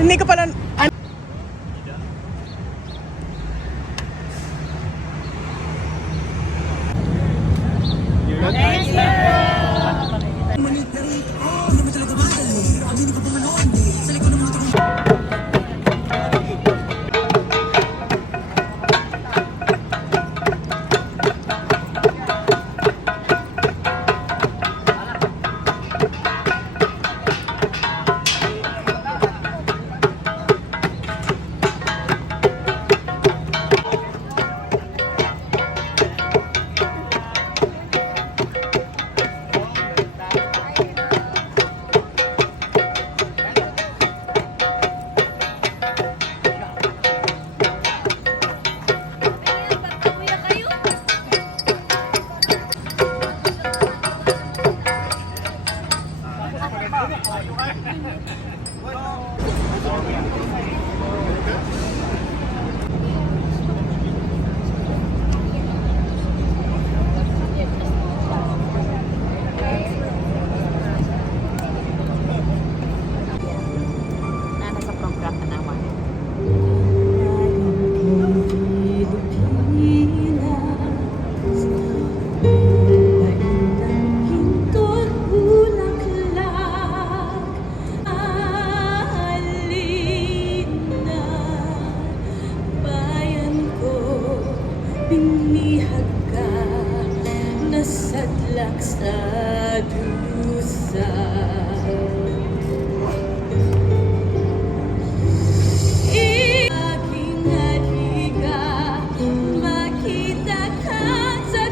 Hindi ko pala... Binihag ka, nasadlak sa dusa. Aking adhika, makita ka sa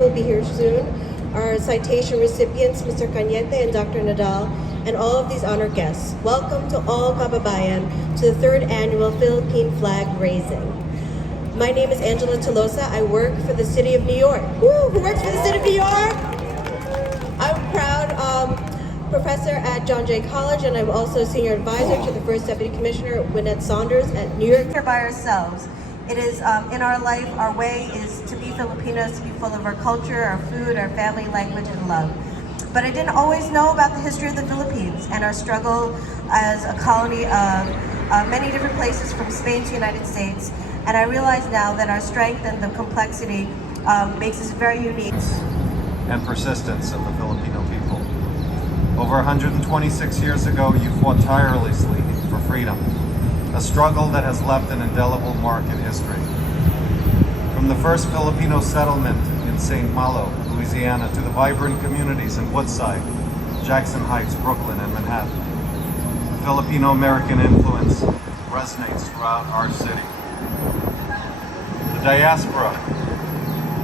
will be here soon. Our citation recipients, Mr. Cañete and Dr. Nadal, and all of these honored guests. Welcome to all kababayan to the 3rd annual Philippine flag raising. My name is Angela Tolosa. I work for the City of New York. Woo! Who works for the City of New York? I'm proud professor at John Jay College, and I'm also senior advisor to the First Deputy Commissioner, Wynette Saunders, at New York. Here by ourselves. It is in our life, our way is to be Filipinos, to be full of our culture, our food, our family, language, and love. But I didn't always know about the history of the Philippines and our struggle as a colony of many different places from Spain to the United States. And I realize now that our strength and the complexity makes us very unique. And persistence of the Filipino people. Over 126 years ago, you fought tirelessly for freedom, a struggle that has left an indelible mark in history. From the first Filipino settlement in St. Malo, Louisiana, to the vibrant communities in Woodside, Jackson Heights, Brooklyn, and Manhattan, Filipino-American influence resonates throughout our city. The diaspora,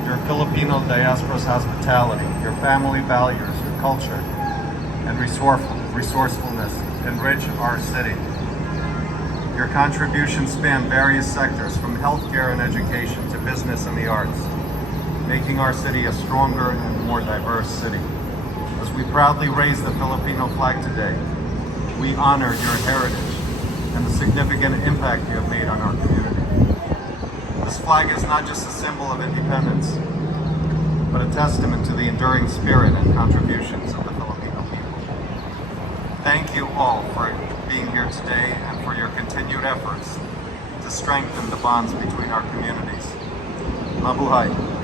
your Filipino diaspora's hospitality, your family values, your culture, and resourcefulness enrich our city. Your contributions span various sectors, from healthcare and education to business and the arts, making our city a stronger and more diverse city. As we proudly raise the Filipino flag today, we honor your heritage and the significant impact you have made on our community. This flag is not just a symbol of independence, but a testament to the enduring spirit and contributions of the Filipino people. Thank you all for being here today and for your continued efforts to strengthen the bonds between our communities. Mabuhay!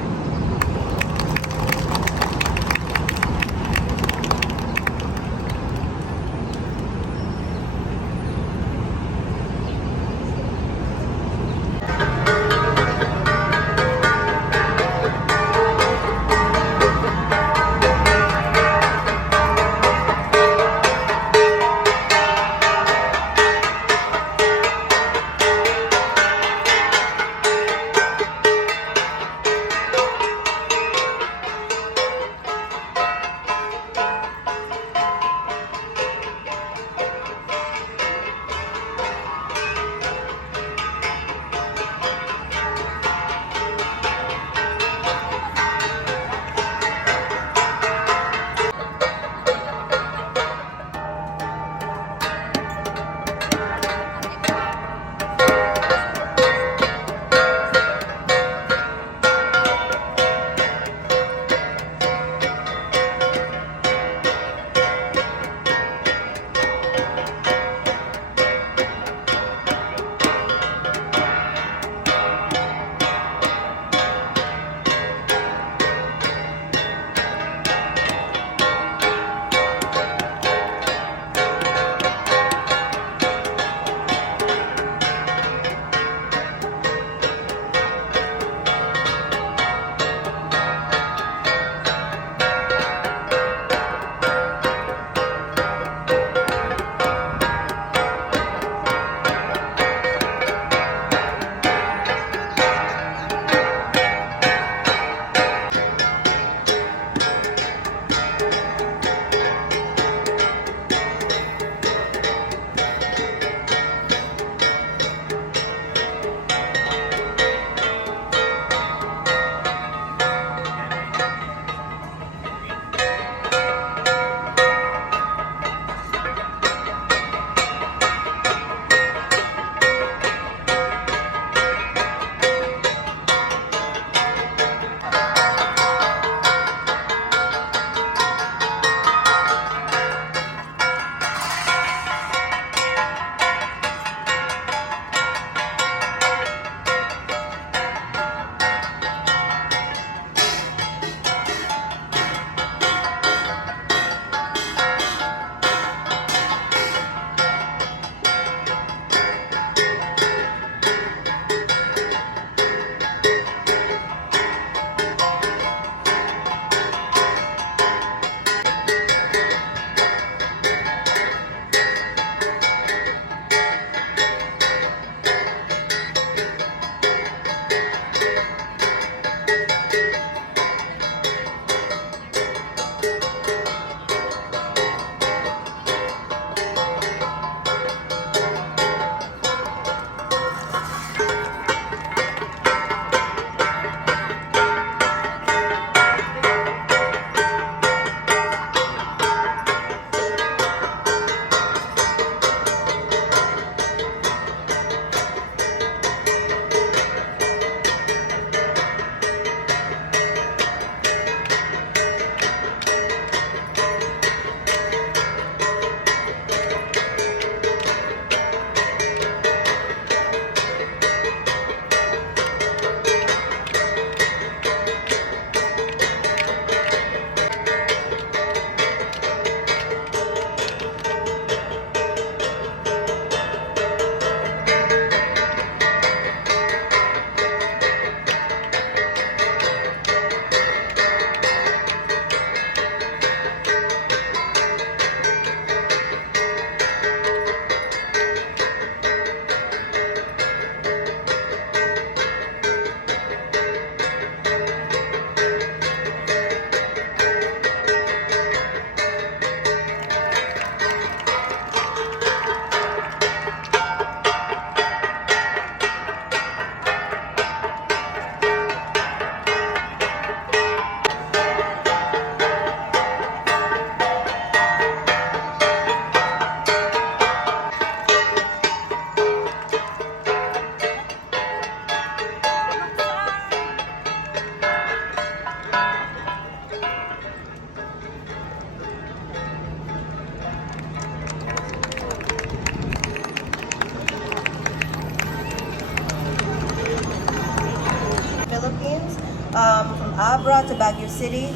Abra to Baguio City,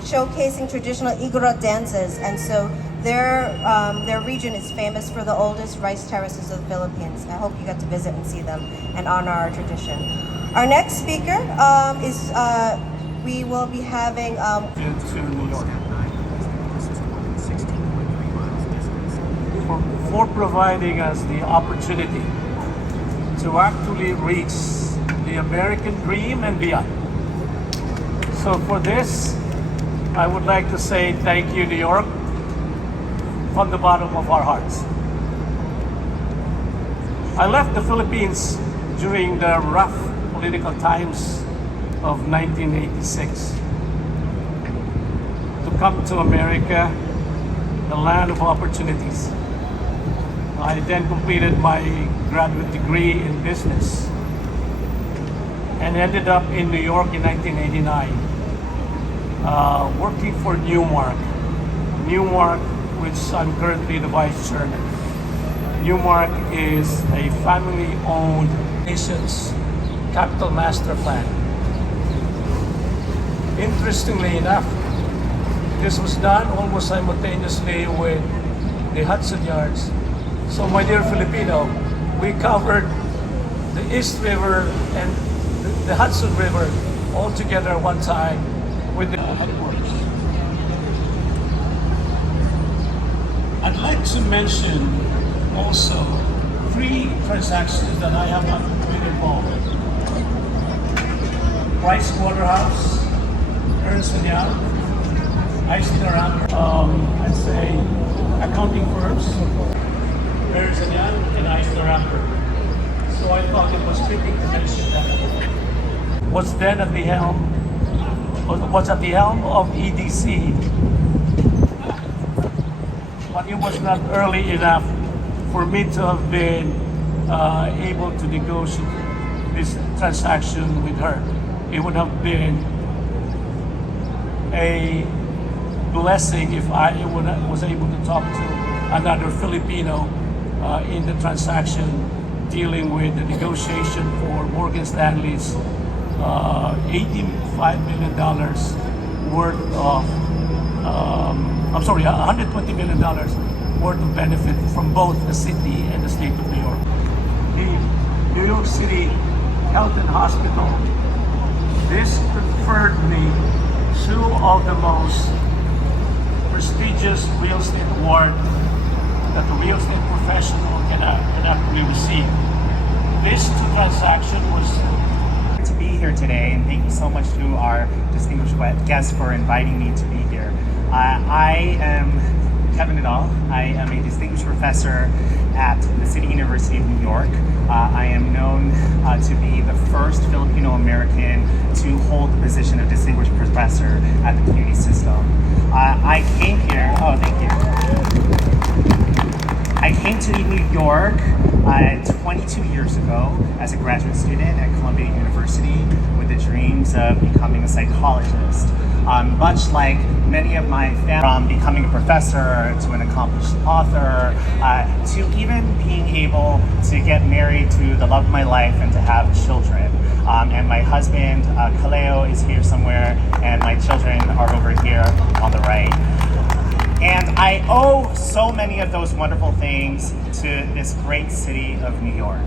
showcasing traditional Igorot dances. And so their region is famous for the oldest rice terraces of the Philippines. I hope you get to visit and see them and honor our tradition. Our next speaker we will be having to New York for providing us the opportunity to actually reach the American dream and beyond. So for this, I would like to say thank you, New York, from the bottom of our hearts. I left the Philippines during the rough political times of 1986 to come to America, the land of opportunities. I then completed my graduate degree in business and ended up in New York in 1989, working for Newmark, which I'm currently the vice chairman. Newmark is a family-owned nation's capital master plan. Interestingly enough, this was done almost simultaneously with the Hudson Yards. So my dear Filipino, we covered the East River and the Hudson River all together at one time with the headquarters. I'd like to mention also 3 transactions that I have not been involved in. Price Waterhouse, Ernst & Young, Eisner Amper, I'd say accounting firms, Ernst & Young and Eisner Amper. So I thought it was fitting to mention that. Was then at the helm, was at the helm of EDC, but it was not early enough for me to have been able to negotiate this transaction with her. It would have been a blessing if I was able to talk to another Filipino in the transaction dealing with the negotiation for Morgan Stanley's $85 million worth of, $120 million worth of benefit from both the city and the state of New York. The New York City Health and Hospital, this conferred me 2 of the most prestigious real estate award that the real estate professional can actually receive. This transaction was to be here today, and thank you so much to our distinguished guests for inviting me to be here. I am Kevin Nadal. I am a distinguished professor at the City University of New York. I am known to be the first Filipino American to hold the position of distinguished professor at the CUNY system. I came here, thank you. I came to New York 22 years ago as a graduate student at Columbia University with the dreams of becoming a psychologist. Much like many of my family, from becoming a professor to an accomplished author, to even being able to get married to the love of my life and to have children. And my husband, Kaleo, is here somewhere, and my children are over here on the right. And I owe so many of those wonderful things to this great city of New York.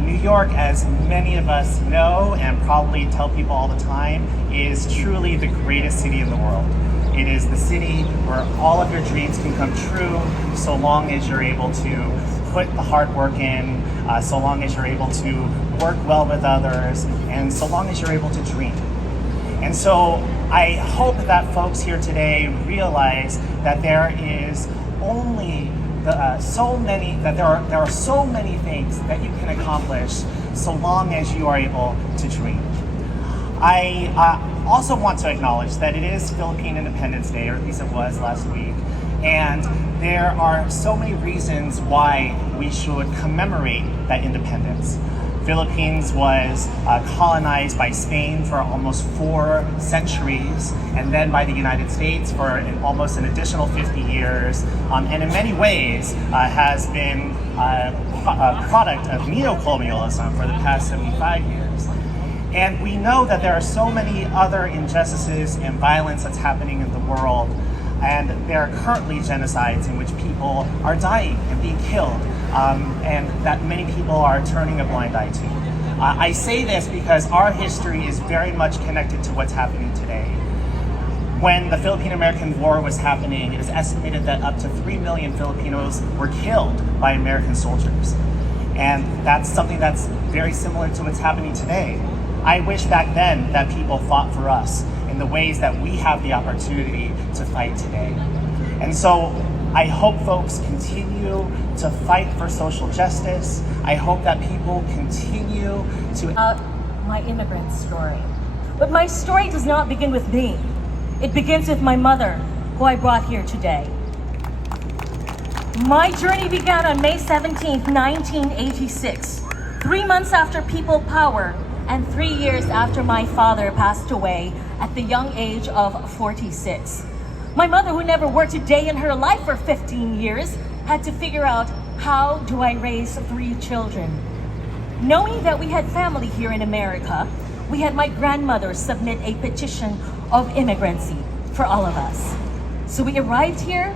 New York, as many of us know and probably tell people all the time, is truly the greatest city in the world. It is the city where all of your dreams can come true so long as you're able to put the hard work in, so long as you're able to work well with others, and so long as you're able to dream. And so I hope that folks here today realize that there is only there are so many things that you can accomplish so long as you are able to dream. I also want to acknowledge that it is Philippine Independence Day, or at least it was last week, and there are so many reasons why we should commemorate that independence. Philippines was colonized by Spain for almost 4 centuries, and then by the United States for almost an additional 50 years, and in many ways has been a product of neocolonialism for the past 75 years. And we know that there are so many other injustices and violence that's happening in the world. And there are currently genocides in which people are dying and being killed, and that many people are turning a blind eye to. I say this because our history is very much connected to what's happening today. When the Philippine-American War was happening, it is estimated that up to 3 million Filipinos were killed by American soldiers. And that's something that's very similar to what's happening today. I wish back then that people fought for us in the ways that we have the opportunity to fight today. And so I hope folks continue to fight for social justice. I hope that people continue to My immigrant story. But my story does not begin with me. It begins with my mother, who I brought here today. My journey began on May 17th, 1986, 3 months after People Power and 3 years after my father passed away at the young age of 46. My mother, who never worked a day in her life for 15 years, had to figure out, how do I raise 3 children? Knowing that we had family here in America, we had my grandmother submit a petition of immigrancy for all of us. So we arrived here,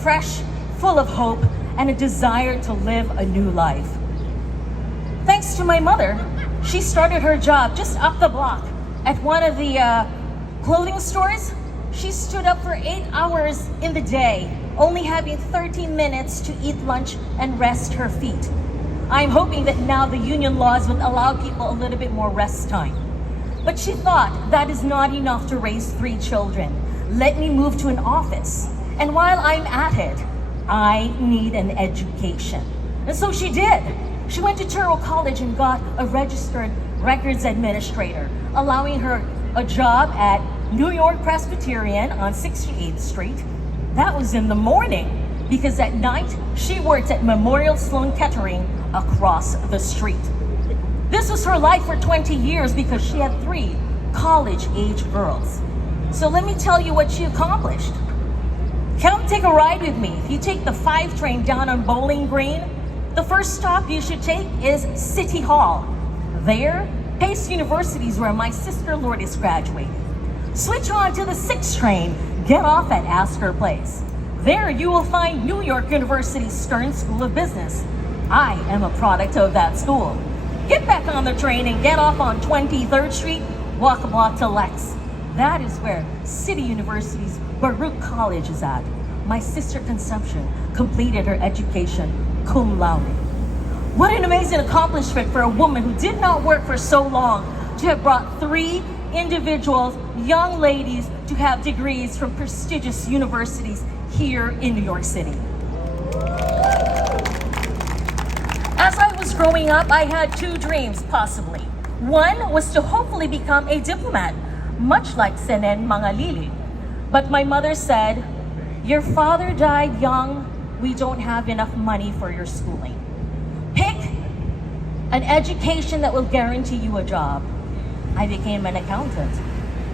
fresh, full of hope, and a desire to live a new life. Thanks to my mother, she started her job just up the block at one of the clothing stores. She stood up for 8 hours in the day, only having 13 minutes to eat lunch and rest her feet. I'm hoping that now the union laws would allow people a little bit more rest time. But she thought that is not enough to raise 3 children. Let me move to an office. And while I'm at it, I need an education. And so she did. She went to Turo College and got a registered records administrator, allowing her a job at New York Presbyterian on 68th Street. That was in the morning, because at night she worked at Memorial Sloan Kettering across the street. This was her life for 20 years because she had 3 college-age girls. So let me tell you what she accomplished. Come take a ride with me. If you take the 5 train down on Bowling Green, the first stop you should take is City Hall. There, Pace University is where my sister Lourdes graduated. Switch on to the 6 train, get off at Astor Place. There you will find New York University's Stern School of Business. I am a product of that school. Get back on the train and get off on 23rd Street, walk a block to Lex. That is where City University's Baruch College is at. My sister Conception completed her education cum laude. What an amazing accomplishment for a woman who did not work for so long to have brought 3 individuals, young ladies, to have degrees from prestigious universities here in New York City. As I was growing up, I had 2 dreams, possibly. One was to hopefully become a diplomat, much like Senen Mangalili. But my mother said, "Your father died young. We don't have enough money for your schooling. Pick an education that will guarantee you a job." I became an accountant.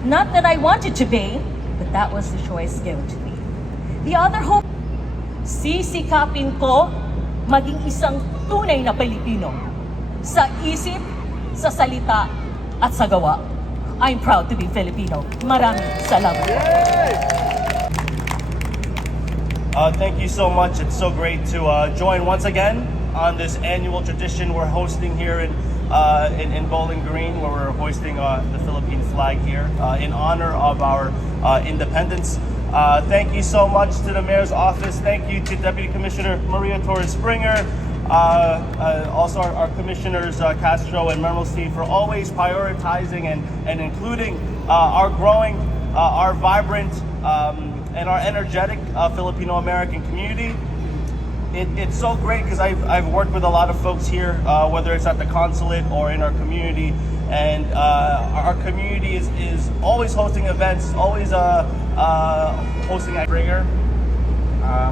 Not that I wanted to be, but that was the choice given to me. The other hope, sisikapin ko maging isang tunay na Pilipino. Sa isip, sa salita, at sa gawa. I'm proud to be Filipino. Maraming salamat. Thank you so much. It's so great to join once again on this annual tradition we're hosting here in Bowling Green, where we're hoisting the Philippine flag here in honor of our independence. Thank you so much to the Mayor's Office. Thank you to Deputy Commissioner Maria Torres Springer, also our Commissioners Castro and Mermelstein for always prioritizing and including our growing, our vibrant, and our energetic Filipino-American community. It's so great because I've worked with a lot of folks here, whether it's at the consulate or in our community, and our community is always hosting events, always hosting a bringer.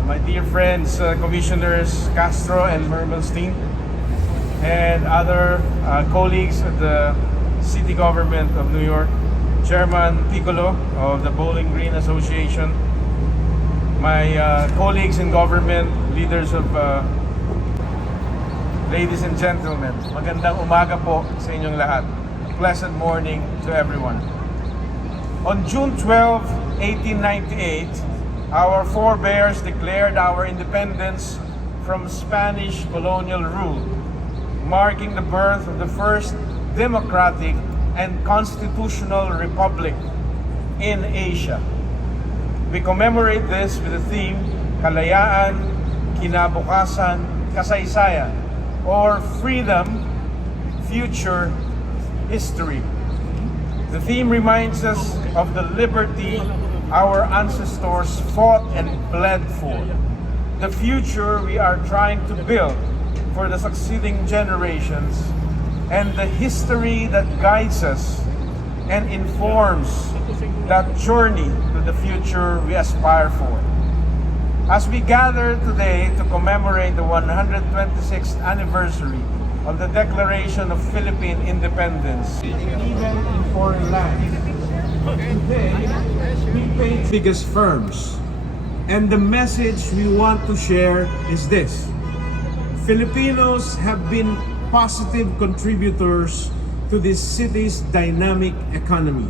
My dear friends, Commissioners Castro and Mermelstein, and other colleagues at the City Government of New York, Chairman Piccolo of the Bowling Green Association, my colleagues in government, leaders of ladies and gentlemen, magandang umaga po sa inyong lahat. pleasant morning to everyone. On June 12, 1898, our forebears declared our independence from Spanish colonial rule, marking the birth of the first democratic and constitutional republic in Asia. We commemorate this with the theme, Kalayaan, Kinabukasan, Kasaysayan, or Freedom, Future, History. The theme reminds us of the liberty our ancestors fought and bled for, the future we are trying to build for the succeeding generations, and the history that guides us and informs that journey to the future we aspire for. As we gather today to commemorate the 126th anniversary of the Declaration of Philippine Independence, even in foreign lands, today we paint biggest firms, and the message we want to share is this: Filipinos have been positive contributors to this city's dynamic economy.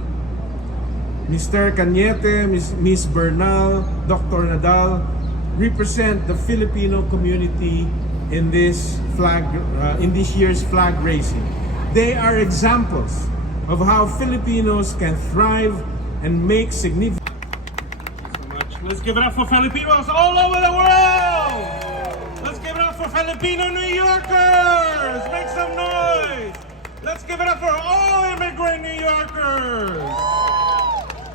Mr. Cañete, Ms. Bernal, Dr. Nadal represent the Filipino community in this year's flag raising. They are examples of how Filipinos can thrive and make significant. So much. Let's give it up for Filipinos all over the world. Let's give it up for Filipino New Yorkers. Make some noise. Let's give it up for all immigrant New Yorkers.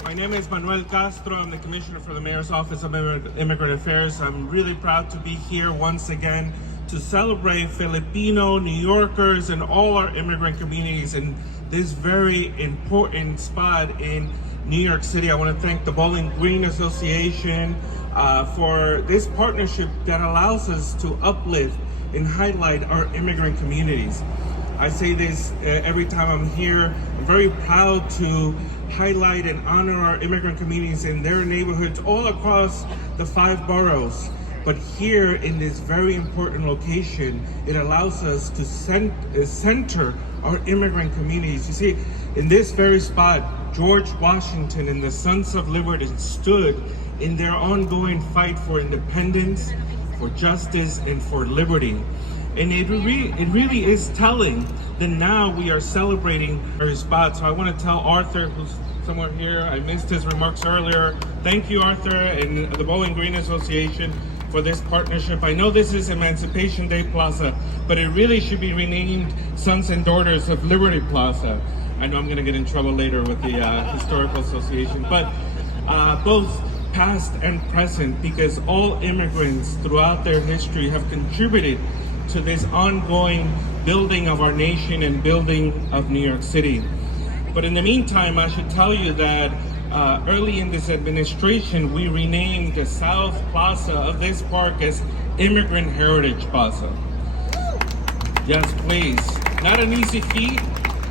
My name is Manuel Castro. I'm the Commissioner for the Mayor's Office of Immigrant Affairs. I'm really proud to be here once again to celebrate Filipino New Yorkers and all our immigrant communities in this very important spot in New York City. I want to thank the Bowling Green Association for this partnership that allows us to uplift and highlight our immigrant communities. I say this every time I'm here. I'm very proud to highlight and honor our immigrant communities in their neighborhoods all across the 5 boroughs. But here in this very important location, it allows us to center our immigrant communities. You see, in this very spot, George Washington and the Sons of Liberty stood in their ongoing fight for independence, for justice, and for liberty. And it really is telling that now we are celebrating our spot. So I want to tell Arthur, who's somewhere here, I missed his remarks earlier. Thank you, Arthur, and the Bowling Green Association for this partnership. I know this is Emancipation Day Plaza, but it really should be renamed Sons and Daughters of Liberty Plaza. I know I'm going to get in trouble later with the Historical Association, but both past and present, because all immigrants throughout their history have contributed to this ongoing building of our nation and building of New York City. But in the meantime, I should tell you that early in this administration, we renamed the South Plaza of this park as Immigrant Heritage Plaza. Yes, please. Not an easy feat.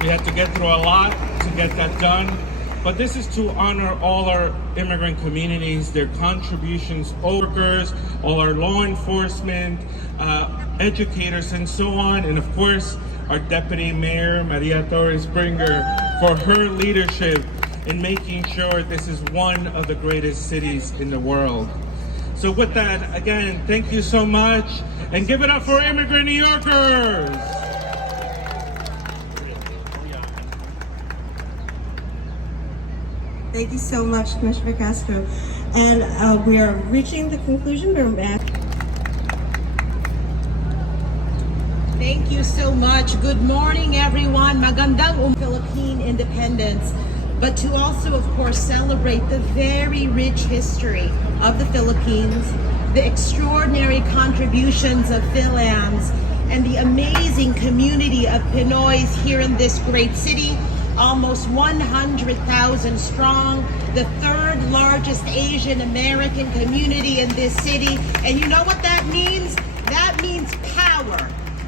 We had to get through a lot to get that done. But this is to honor all our immigrant communities, their contributions, workers, all our law enforcement, educators, and so on. And of course, our Deputy Mayor, Maria Torres Springer, for her leadership in making sure this is one of the greatest cities in the world. So with that, again, thank you so much, and give it up for immigrant New Yorkers! Thank you so much, Commissioner Castro. And we are reaching the conclusion. Thank you so much. Good morning, everyone. Magandang Philippine independence, but to also, of course, celebrate the very rich history of the Philippines, the extraordinary contributions of Philams, and the amazing community of Pinoys here in this great city. Almost 100,000 strong, the 3rd largest Asian American community in this city. And you know what that means? That means power.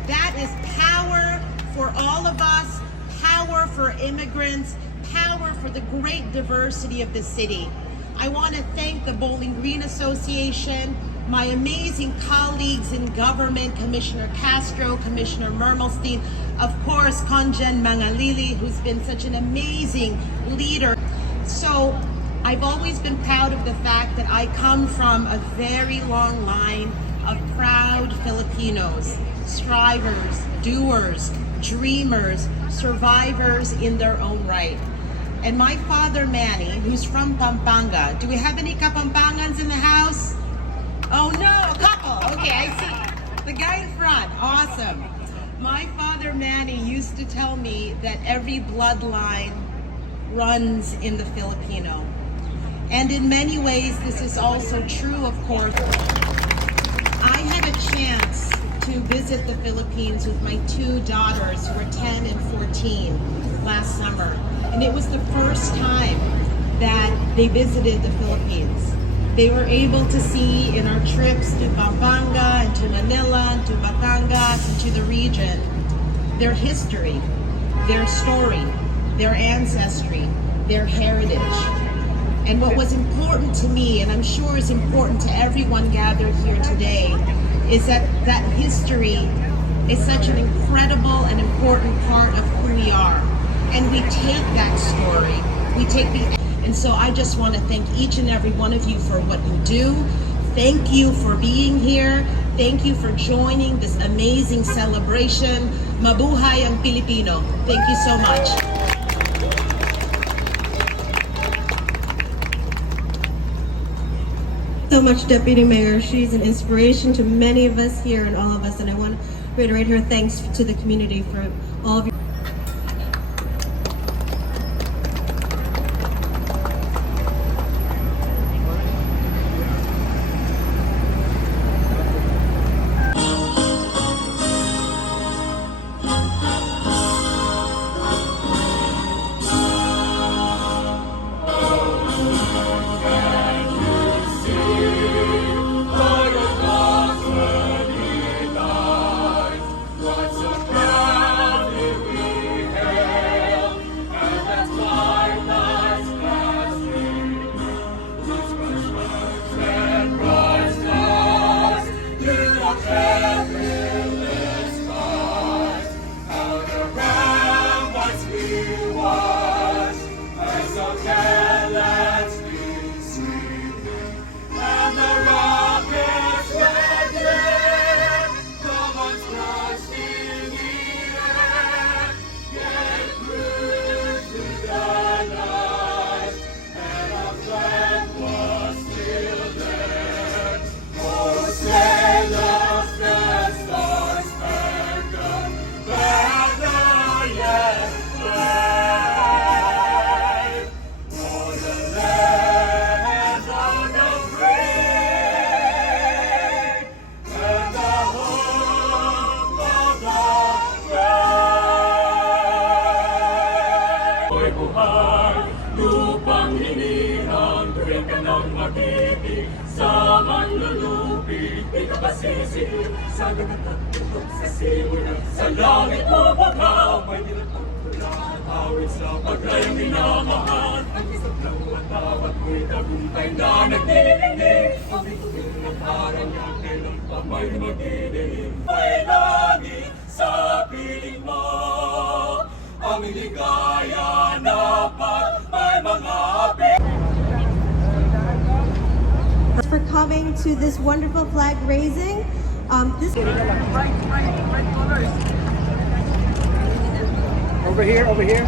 That is power for all of us, power for immigrants, power for the great diversity of the city. I want to thank the Bowling Green Association, my amazing colleagues in government, Commissioner Castro, Commissioner Mermelstein, of course, Conjen Mangalili, who's been such an amazing leader. So I've always been proud of the fact that I come from a very long line of proud Filipinos, strivers, doers, dreamers, survivors in their own right. And my father, Manny, who's from Pampanga. Do we have any Kapampangans in the house? Oh no, a couple. Okay, I see. The guy in front, awesome. My father, Manny, used to tell me that every bloodline runs in the Filipino. And in many ways, this is also true, of course. I had a chance to visit the Philippines with my two daughters, who were 10 and 14, last summer. And it was the first time that they visited the Philippines. They were able to see in our trips to Pampanga and to Manila and to Batangas and to the region their history, their story, their ancestry, their heritage. And what was important to me, and I'm sure is important to everyone gathered here today, is that that history is such an incredible and important part of who we are. And we take that story, and so I just want to thank each and every one of you for what you do. Thank you for being here. Thank you for joining this amazing celebration. Mabuhay ang Pilipino. Thank you so much. So much, Deputy Mayor. She's an inspiration to many of us here and all of us, and I want to reiterate her thanks to the community for all of your lupang hinirang, tuwing ka nang mabibig sa manlulupi, di ka pasisig sa dagat at tutok sa simulan. Sa langit mo bakaw, may nilatang tulang awit sa paglayang minamahal. Ang isang lang matawat mo'y tagumpay na nagdidinig. Ang ituwing ng harang niya, kailan pa may magdidinig. May langit sa piling mo, ang iligaya na may mga for coming to this wonderful flag raising. Over here, over here.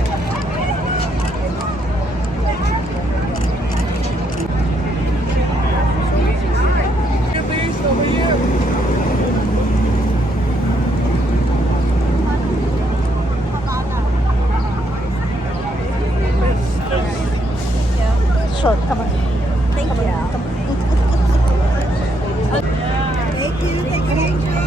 Over here. Sure, come on. Thank you. Thank you. Thank you.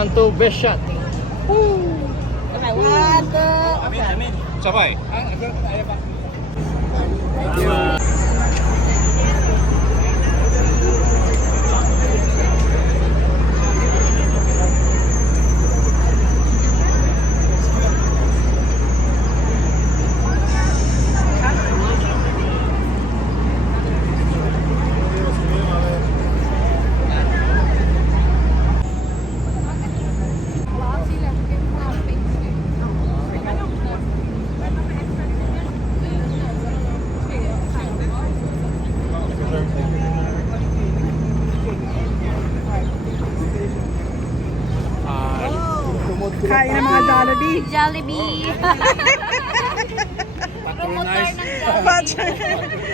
1, 2, best shot. Okay, 1, 2. Sabay. Kain ng mga Jollibee. Jollibee! Promoter ng Jollibee.